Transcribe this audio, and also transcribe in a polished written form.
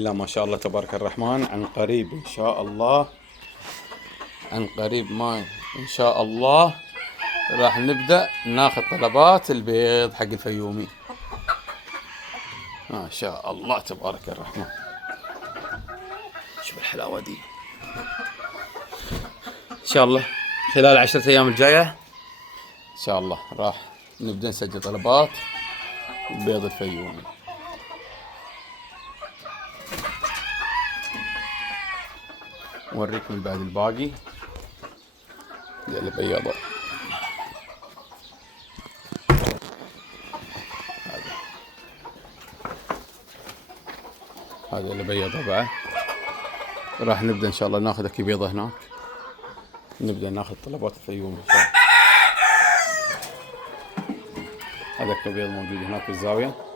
الله ما شاء الله تبارك الرحمن. عن قريب إن شاء الله، عن قريب ما إن شاء الله راح نبدأ ناخذ طلبات البيض حق الفيومي. ما شاء الله تبارك الرحمن. شوف الحلاوة دي. إن شاء الله خلال 10 أيام الجاية إن شاء الله راح نبدأ نسجل طلبات البيض الفيومي. نوريكم بعد الباقي البياضة. هذا البياضة بعد راح نبدأ إن شاء الله ناخذ لك بيضة هناك، نبدأ ناخذ طلبات الفيوم إن شاء الله. هذا البيض موجود هناك في الزاوية.